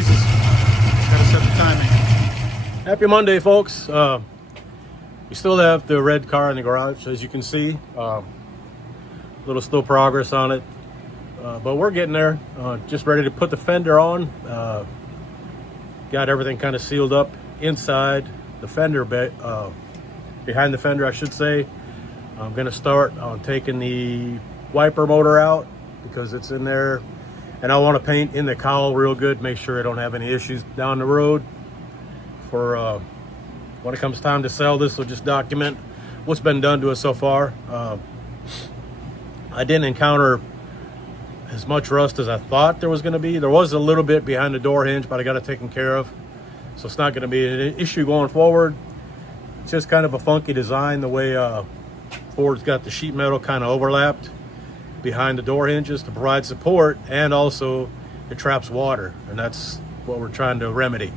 noises. Gotta set the timing. Happy Monday, folks. We still have the red car in the garage, as you can see. Little slow progress on it, but we're getting there. Just ready to put the fender on. Got everything kind of sealed up inside the fender behind the fender, I should say. I'm gonna start on taking the wiper motor out because it's in there, and I want to paint in the cowl real good, make sure I don't have any issues down the road. For when it comes time to sell this, we'll just document what's been done to it so far. I didn't encounter as much rust as I thought there was going to be. There was a little bit behind the door hinge, but I got it taken care of, so it's not going to be an issue going forward. It's just kind of a funky design, the way Ford's got the sheet metal kind of overlapped behind the door hinges to provide support, and also it traps water, and that's what we're trying to remedy.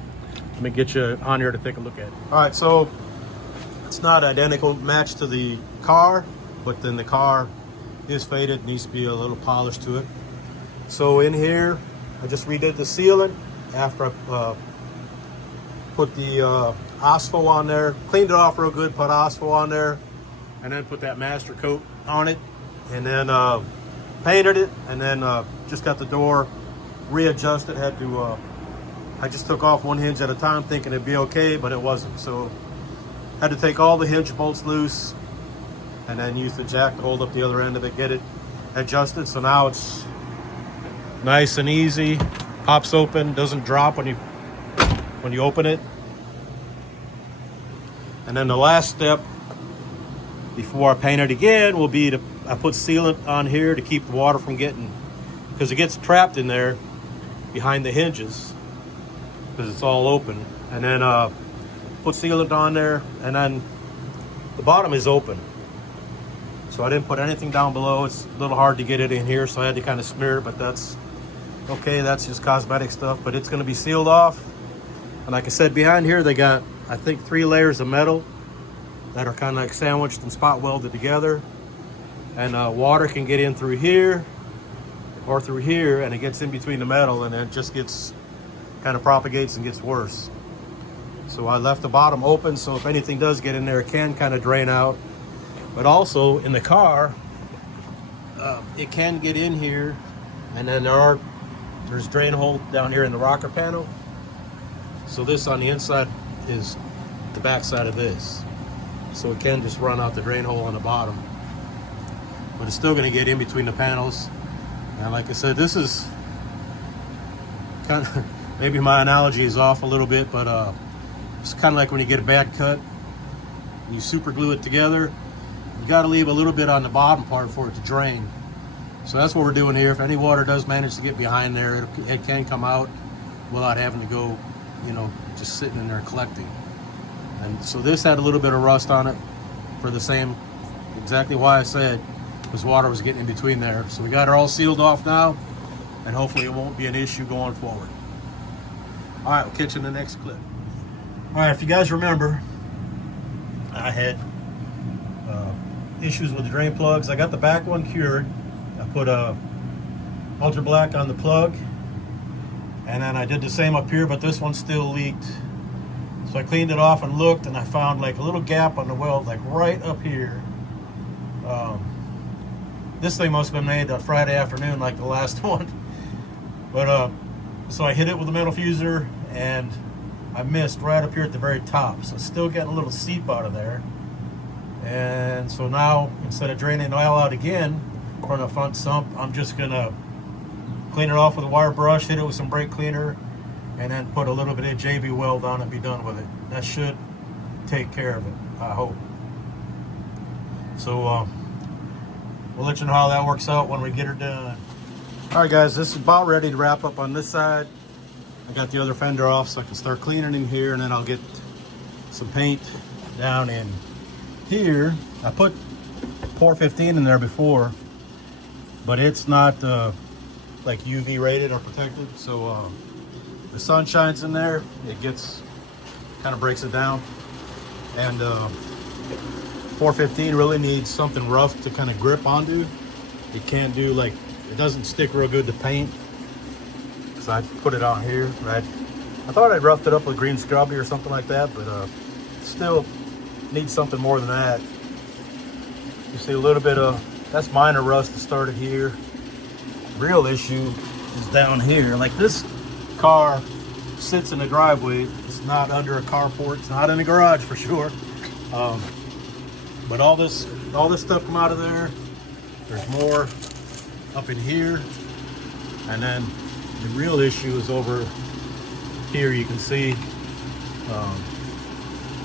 Let me get you on here to take a look at it. All right, so it's not identical match to the car, but then the car is faded, needs to be a little polish to it. So in here, I just redid the sealant after I put the OSFO on there, cleaned it off real good, put OSFO on there, and then put that master coat on it, and then painted it, and then just got the door readjusted. I just took off one hinge at a time thinking it'd be okay, but it wasn't. So had to take all the hinge bolts loose and then use the jack to hold up the other end of it, get it adjusted. So now it's nice and easy, pops open, doesn't drop when you open it. And then the last step before I paint it again will be I put sealant on here to keep the water from getting, because it gets trapped in there behind the hinges because it's all open. And then put sealant on there, and then the bottom is open. So I didn't put anything down below. It's a little hard to get it in here, so I had to kind of smear it, but that's okay. That's just cosmetic stuff, but it's going to be sealed off. And like I said, behind here they got, I think, 3 layers of metal that are kind of like sandwiched and spot welded together. And water can get in through here or through here, and it gets in between the metal, and it just kind of propagates and gets worse. So I left the bottom open, so if anything does get in there, it can kind of drain out. But also in the car, it can get in here, and then there's drain hole down here in the rocker panel. So this on the inside is the back side of this, so it can just run out the drain hole on the bottom, but it's still going to get in between the panels. And like I said, this is kind of, maybe my analogy is off a little bit, but it's kind of like when you get a bad cut and you super glue it together, you got to leave a little bit on the bottom part for it to drain. So that's what we're doing here. If any water does manage to get behind there, it can come out without having to go, just sitting in there collecting. And so this had a little bit of rust on it for the same, exactly why I said, because water was getting in between there. So we got it all sealed off now, and hopefully it won't be an issue going forward. All right, we'll catch you in the next clip. All right, if you guys remember, I had issues with the drain plugs. I got the back one cured. I put a ultra black on the plug, and then I did the same up here, but this one still leaked. So I cleaned it off and looked, and I found like a little gap on the weld, like right up here. This thing must have been made Friday afternoon, like the last one. But so I hit it with a metal fuser, and I missed right up here at the very top. So it's still getting a little seep out of there. And so now, instead of draining the oil out again from the front sump, I'm just gonna clean it off with a wire brush, hit it with some brake cleaner, and then put a little bit of JB weld on and be done with it. That should take care of it, I hope. So we'll let you know how that works out when we get her done. All right, guys, this is about ready to wrap up on this side. I got the other fender off so I can start cleaning in here, and then I'll get some paint down in here. I put Port 15 in there before, but it's not like UV rated or protected, so the sun shines in there, it kind of breaks it down. And 415 really needs something rough to kind of grip onto. It can't do, like, it doesn't stick real good to paint. So I put it on here, right? I thought I'd roughed it up with green scrubby or something like that, but still needs something more than that. You see a little bit of, that's minor rust that started here. Real issue is down here. Like this car sits in the driveway. It's not under a carport. It's not in the garage for sure. But all this stuff come out of there. There's more up in here. And then the real issue is over here. You can see,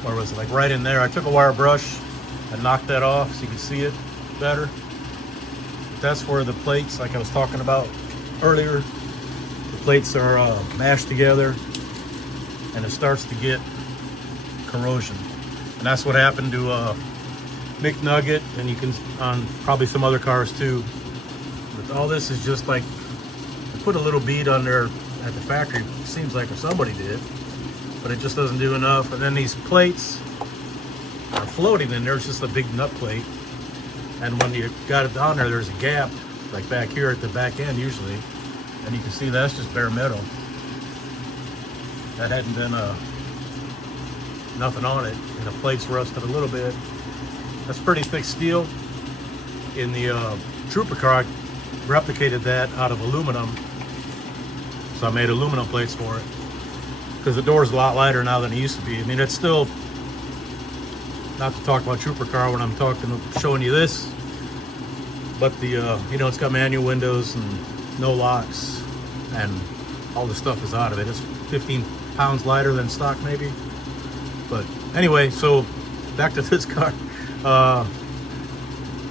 where was it? Like right in there. I took a wire brush and knocked that off so you can see it better. That's where the plates, like I was talking about earlier, the plates are mashed together and it starts to get corrosion. And that's what happened to McNugget, and you can on probably some other cars too. But all this is just like, I put a little bead on there at the factory, it seems like, or somebody did, but it just doesn't do enough. And then these plates are floating in there. It's just a big nut plate. And when you got it down there, there's a gap, like back here at the back end usually. And you can see that's just bare metal. That hadn't been nothing on it. And the plates rusted a little bit. That's pretty thick steel. In the Trooper car, I replicated that out of aluminum. So I made aluminum plates for it. Because the door's a lot lighter now than it used to be. I mean, it's still, not to talk about Trooper car when I'm showing you this, but the you know, it's got manual windows and no locks, and all the stuff is out of it. It's 15 pounds lighter than stock maybe. But anyway, so back to this car.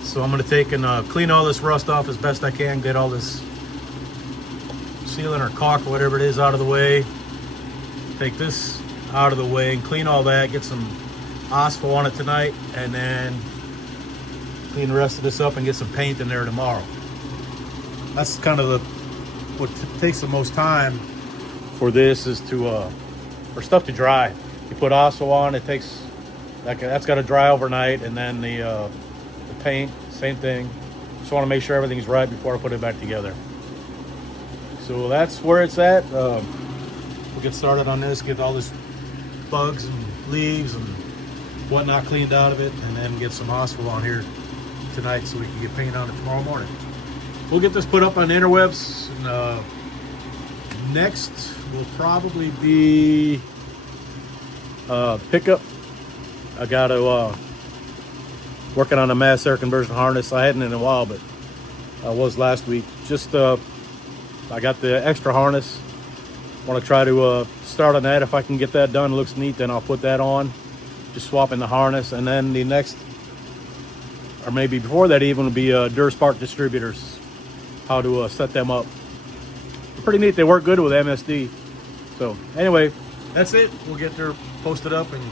So I'm going to take and clean all this rust off as best I can, get all this sealant or caulk or whatever it is out of the way. Take this out of the way and clean all that, get some Ospo on it tonight, and then clean the rest of this up and get some paint in there tomorrow. That's kind of what takes the most time for this, is to for stuff to dry. You put Ospo on, it takes, that's got to dry overnight, and then the paint, same thing. Just want to make sure everything's right before I put it back together. So that's where it's at. We'll get started on this, get all this bugs and leaves and whatnot cleaned out of it, and then get some Ospo on here tonight so we can get paint on it tomorrow morning. We'll get this put up on the interwebs, and next will probably be pickup. I got to working on a mass air conversion harness. I hadn't in a while, but I was last week. Just I got the extra harness. Want to try to start on that. If I can get that done, it looks neat, then I'll put that on. Just swapping the harness, and then the next, or maybe before that even, will be Durspark distributors. How to set them up. They're pretty neat. They work good with MSD. So anyway, that's it. We'll get there posted up, and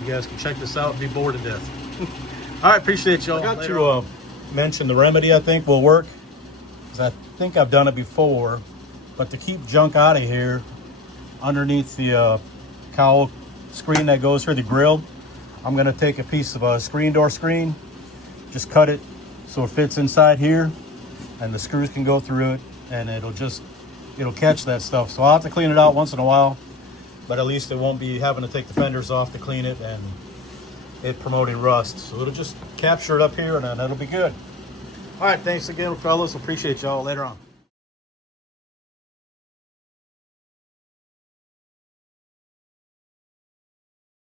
you guys can check this out and be bored to death. All right, appreciate y'all. I got to mention the remedy I think will work, because I think I've done it before. But to keep junk out of here, underneath the cowl screen that goes through the grill, I'm gonna take a piece of a screen door screen, just cut it so it fits inside here, and the screws can go through it, and it'll catch that stuff. So I'll have to clean it out once in a while, but at least it won't be having to take the fenders off to clean it and it promoting rust. So it'll just capture it up here, and then it'll be good. All right, thanks again, fellas. Appreciate y'all. Later on.